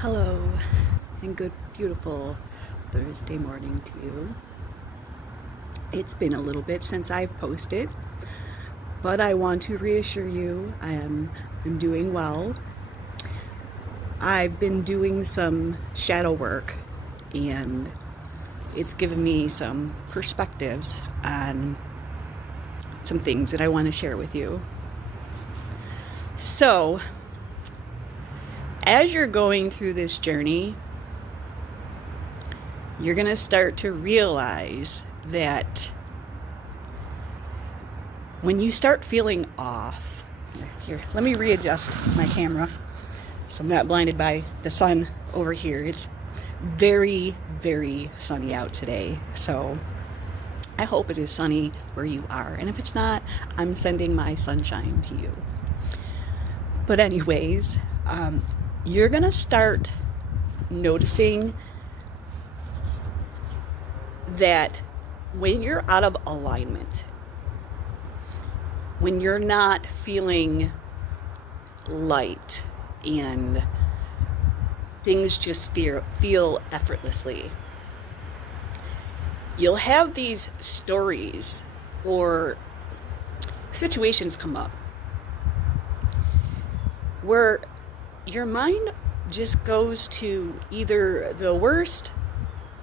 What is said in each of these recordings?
Hello and good, beautiful Thursday morning to you. It's been a little bit since I've posted, but I want to reassure you I'm doing well. I've been doing some shadow work and it's given me some perspectives on some things that I want to share with you. So, as you're going through this journey, you're going to start to realize that when you start feeling off, here, let me readjust my camera so I'm not blinded by the sun over here. It's very, very sunny out today, so I hope it is sunny where you are. And if it's not, I'm sending my sunshine to you. But anyways, you're going to start noticing that when you're out of alignment, when you're not feeling light and things just feel effortlessly, you'll have these stories or situations come up where your mind just goes to either the worst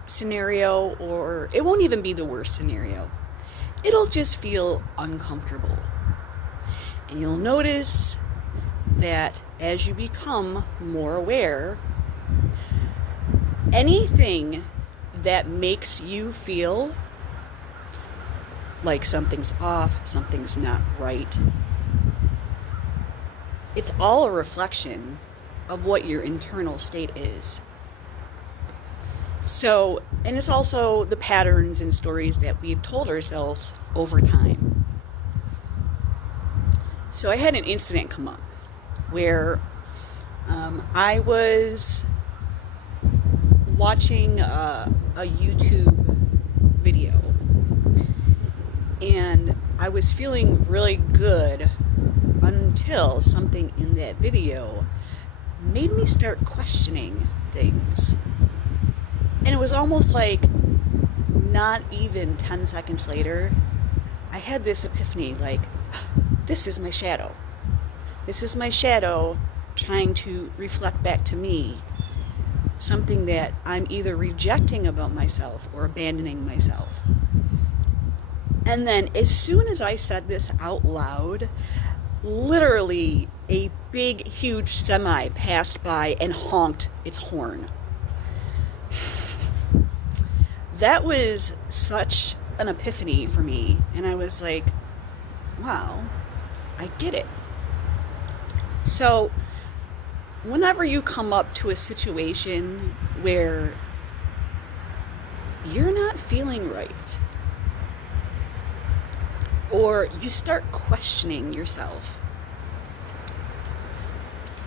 scenario, or it won't even be the worst scenario. It'll just feel uncomfortable. And you'll notice that as you become more aware, anything that makes you feel like something's off, something's not right, it's all a reflection of what your internal state is. So, and it's also the patterns and stories that we've told ourselves over time. So I had an incident come up where I was watching a YouTube video and I was feeling really good until something in that video made me start questioning things. And it was almost like not even 10 seconds later, I had this epiphany, like, this is my shadow. This is my shadow trying to reflect back to me something that I'm either rejecting about myself or abandoning myself. And then as soon as I said this out loud, literally a big, huge semi passed by and honked its horn. That was such an epiphany for me. And I was like, wow, I get it. So whenever you come up to a situation where you're not feeling right, or you start questioning yourself,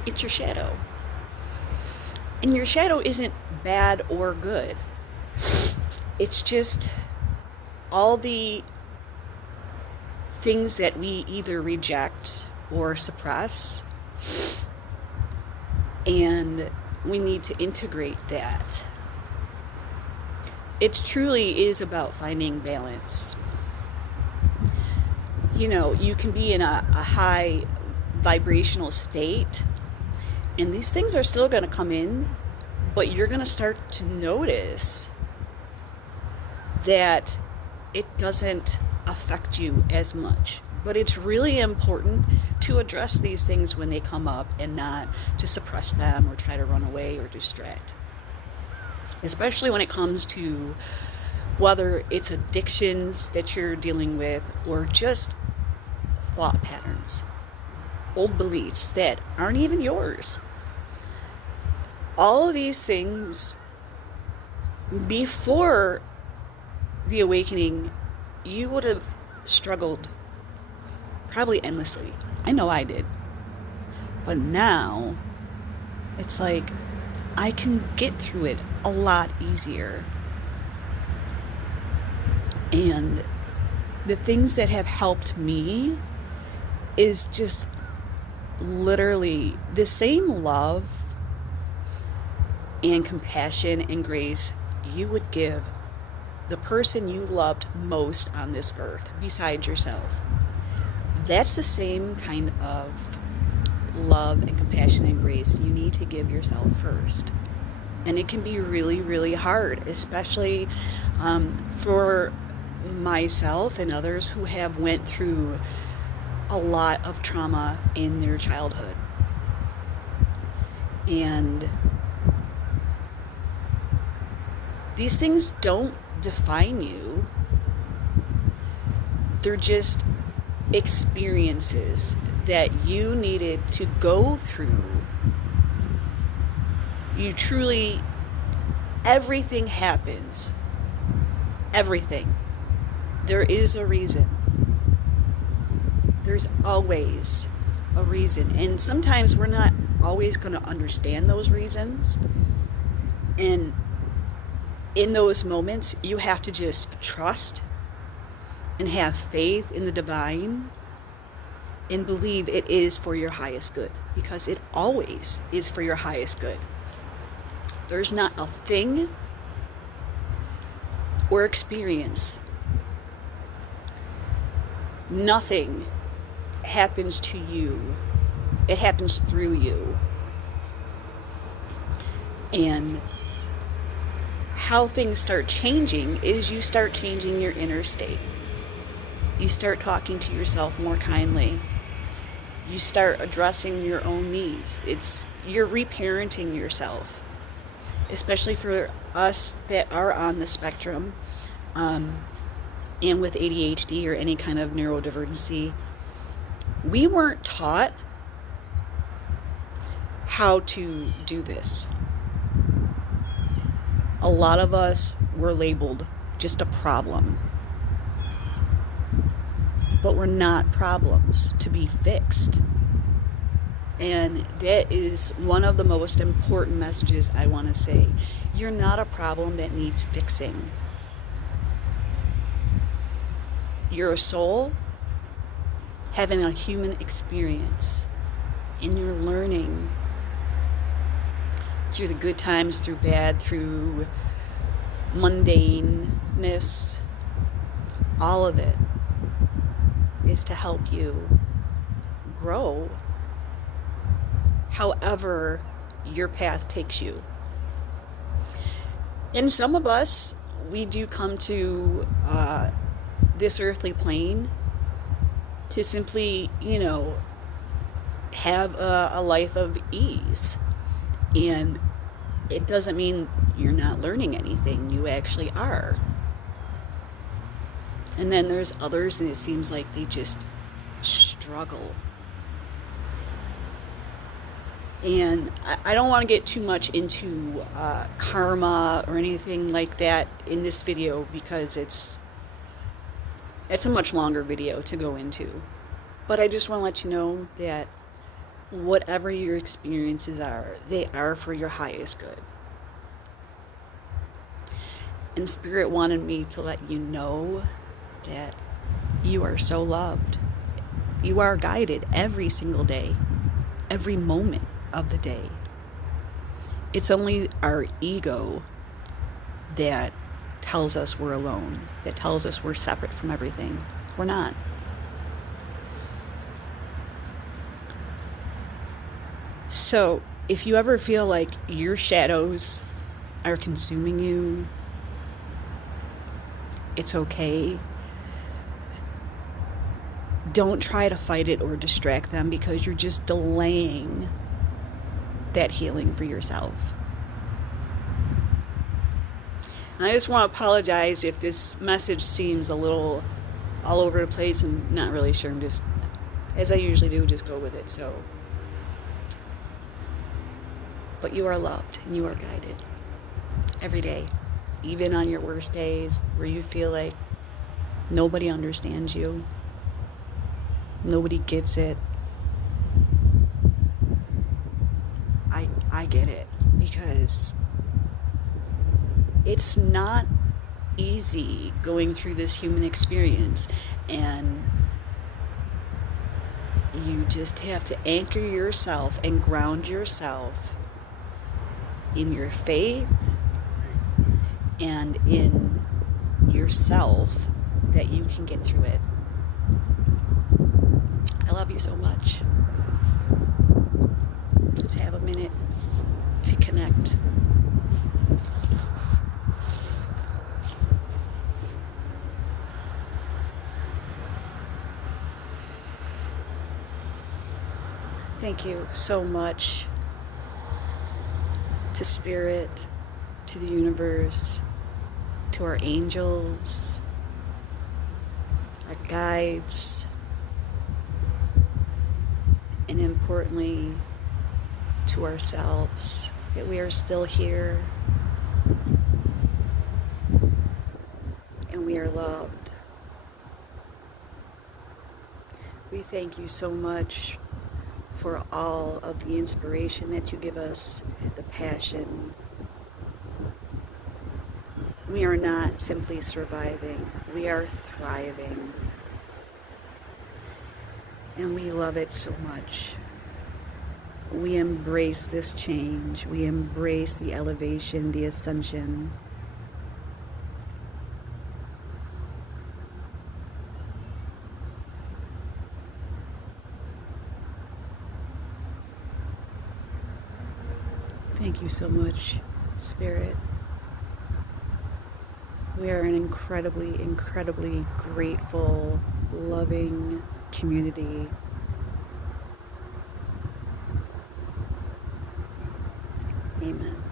it's your shadow. And your shadow isn't bad or good. It's just all the things that we either reject or suppress, and we need to integrate that. It truly is about finding balance. You know, you can be in a high vibrational state, and these things are still going to come in, but you're going to start to notice that it doesn't affect you as much. But it's really important to address these things when they come up and not to suppress them or try to run away or distract. Especially when it comes to whether it's addictions that you're dealing with or just thought patterns, old beliefs that aren't even yours. All of these things, before the awakening, you would have struggled probably endlessly. I know I did. But now it's like I can get through it a lot easier. And the things that have helped me is just literally the same love and compassion and grace you would give the person you loved most on this earth besides yourself. That's the same kind of love and compassion and grace you need to give yourself first. And it can be really, really hard, especially for myself and others who have went through a lot of trauma in their childhood. And these things don't define you. They're just experiences that you needed to go through. You truly, everything happens. Everything. There is a reason. There's always a reason. And sometimes we're not always going to understand those reasons. And in those moments, you have to just trust and have faith in the divine and believe it is for your highest good, because it always is for your highest good. There's not a thing or experience, nothing happens to you. It happens through you. And how things start changing is you start changing your inner state. You start talking to yourself more kindly. You start addressing your own needs. You're reparenting yourself. Especially for us that are on the spectrum, and with ADHD or any kind of neurodivergency, we weren't taught how to do this. A lot of us were labeled just a problem. But we're not problems to be fixed. And that is one of the most important messages I want to say. You're not a problem that needs fixing. You're a soul having a human experience. And you're learning through the good times, through bad, through mundaneness. All of it is to help you grow however your path takes you. And some of us, we do come to this earthly plane to simply, have a life of ease. And it doesn't mean you're not learning anything. You actually are. And then there's others, and it seems like they just struggle. And I don't want to get too much into karma or anything like that in this video, because it's a much longer video to go into. But I just want to let you know that whatever your experiences are, they are for your highest good. And Spirit wanted me to let you know that you are so loved. You are guided every single day, every moment of the day. It's only our ego that tells us we're alone, that tells us we're separate from everything. We're not. So if you ever feel like your shadows are consuming you, it's okay. Don't try to fight it or distract them, because you're just delaying that healing for yourself. And I just want to apologize if this message seems a little all over the place. I'm not really sure. I'm just, as I usually do, just go with it. But you are loved and you are guided every day, even on your worst days where you feel like nobody understands you, nobody gets it. I get it, because it's not easy going through this human experience, and you just have to anchor yourself and ground yourself in your faith and in yourself that you can get through it. I love you so much. Let's have a minute to connect. Thank you so much to Spirit, to the universe, to our angels, our guides, and importantly, to ourselves, that we are still here and we are loved. We thank you so much for all of the inspiration that you give us, the passion. We are not simply surviving, we are thriving. And we love it so much. We embrace this change. We embrace the elevation, the ascension. Thank you so much, Spirit. We are an incredibly, incredibly grateful, loving community. Amen.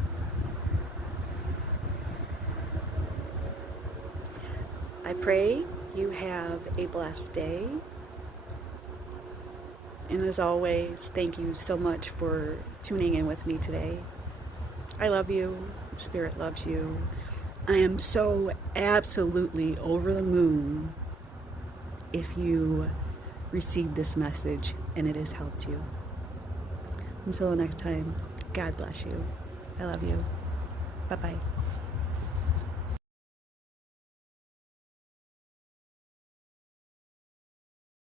I pray you have a blessed day. And as always, thank you so much for tuning in with me today. I love you. Spirit loves you. I am so absolutely over the moon if you received this message and it has helped you. Until the next time, God bless you. I love you. Bye-bye.